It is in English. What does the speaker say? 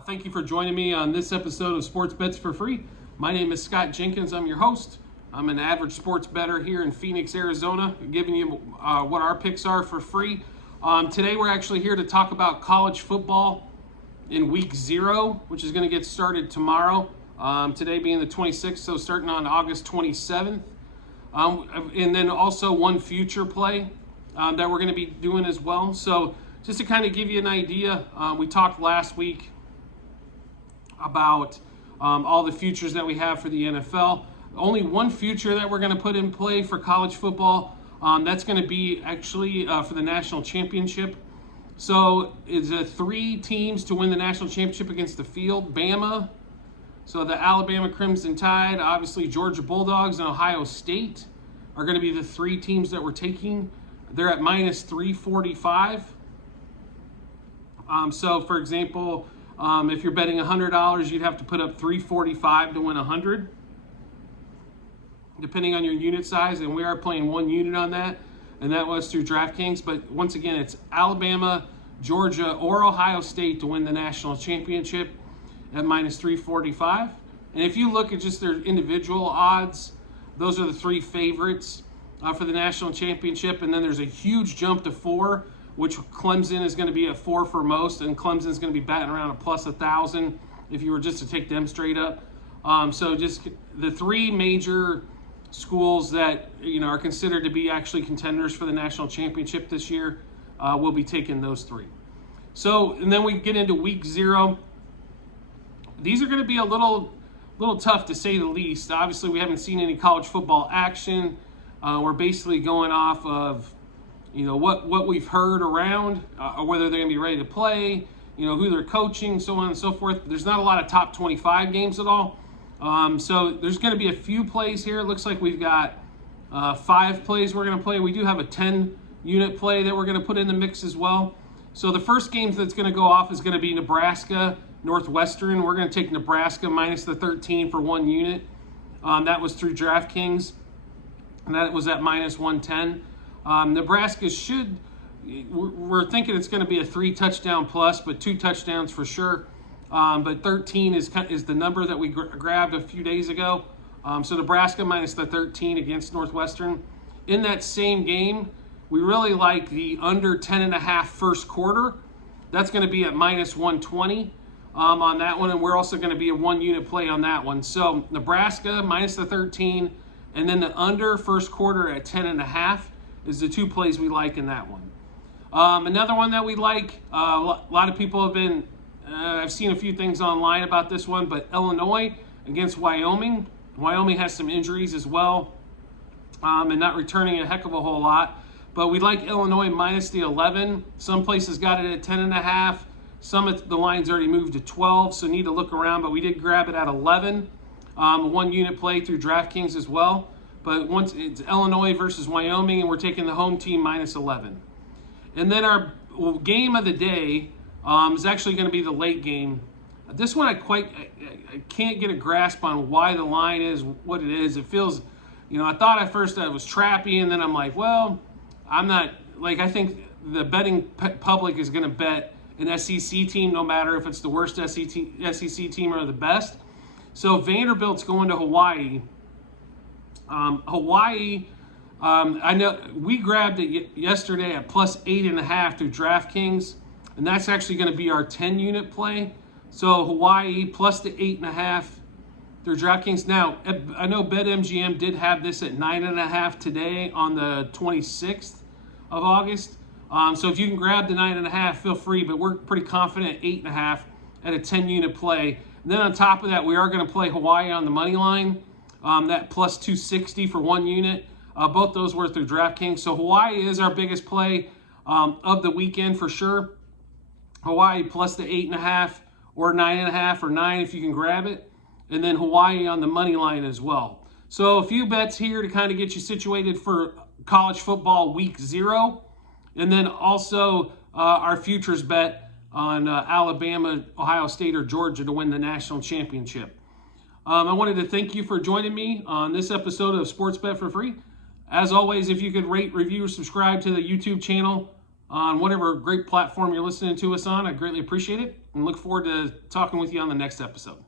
Thank you for joining me on this episode of Sports Bets for Free. My name is Scott Jenkins. I'm your host. I'm an average sports bettor here in Phoenix, Arizona, giving you what our picks are for free. Today we're actually here to talk about college football in week 0, which is going to get started tomorrow. Today being the 26th, so starting on August 27th. And then also one future play that we're going to be doing as well. So just to kind of give you an idea, we talked last week about all the futures that we have for the NFL. Only one future that we're going to put in play for college football. That's going to be actually for the national championship. So it's 3 teams to win the national championship against the field. Bama, so the Alabama Crimson Tide, obviously Georgia Bulldogs, and Ohio State are going to be the 3 teams that we're taking. They're at minus 345. So for example, if you're betting $100, you'd have to put up 345 to win 100, depending on your unit size. And we are playing 1 unit on that, and that was through DraftKings. But once again, it's Alabama, Georgia, or Ohio State to win the national championship at minus 345. And if you look at just their individual odds, those are the 3 favorites for the national championship. And then there's a huge jump to 4, which Clemson is going to be at 4 for most, and Clemson is going to be batting around a plus 1,000 if you were just to take them straight up. So just the 3 major schools that are considered to be actually contenders for the national championship this year, will be taking those 3. So, and then we get into week 0. These are going to be a little tough to say the least. Obviously, we haven't seen any college football action. We're basically going off of what we've heard around, whether they're going to be ready to play, who they're coaching, so on and so forth. There's not a lot of top 25 games at all. So there's going to be a few plays here. It looks like we've got 5 plays we're going to play. We do have a 10-unit play that we're going to put in the mix as well. So the first game that's going to go off is going to be Nebraska Northwestern. We're going to take Nebraska minus the 13 for 1 unit. That was through DraftKings, and that was at minus 110. Nebraska we're thinking it's going to be a 3-touchdown plus, but 2 touchdowns for sure. But 13 is the number that we grabbed a few days ago. So Nebraska minus the 13 against Northwestern. In that same game, we really like the under 10.5 first quarter. That's going to be at minus 120 on that one, and we're also going to be a 1-unit play on that one. So Nebraska minus the 13, and then the under first quarter at 10.5 is the 2 plays we like in that one. Another one that we like, a lot of people have been, I've seen a few things online about this one, but Illinois against Wyoming. Wyoming has some injuries as well, and not returning a heck of a whole lot. But we like Illinois minus the 11. Some places got it at 10.5. Some of the lines already moved to 12, so need to look around. But we did grab it at 11. A 1-unit play through DraftKings as well. But once it's Illinois versus Wyoming, and we're taking the home team minus 11. And then our game of the day is actually going to be the late game. This one I can't get a grasp on why the line is what it is. It feels, I thought at first that it was trappy, and then I'm like, well, I'm not, I think the betting public is going to bet an SEC team no matter if it's the worst SEC team or the best. So Vanderbilt's going to Hawaii. I know we grabbed it yesterday at plus 8.5 through DraftKings, and that's actually going to be our 10-unit play. So Hawaii plus the 8.5 through DraftKings. Now, I know BetMGM did have this at 9.5 today on the 26th of August. So if you can grab the 9.5, feel free, but we're pretty confident at 8.5 at a 10-unit play. And then on top of that, we are going to play Hawaii on the money line. That plus 260 for 1 unit. Both those were through DraftKings. So Hawaii is our biggest play of the weekend for sure. Hawaii plus the 8.5 or 9.5 or 9 if you can grab it. And then Hawaii on the money line as well. So a few bets here to kind of get you situated for college football week 0. And then also our futures bet on Alabama, Ohio State, or Georgia to win the national championship. I wanted to thank you for joining me on this episode of Sports Bet for Free. As always, if you could rate, review, or subscribe to the YouTube channel, on whatever great platform you're listening to us on. I greatly appreciate it and look forward to talking with you on the next episode.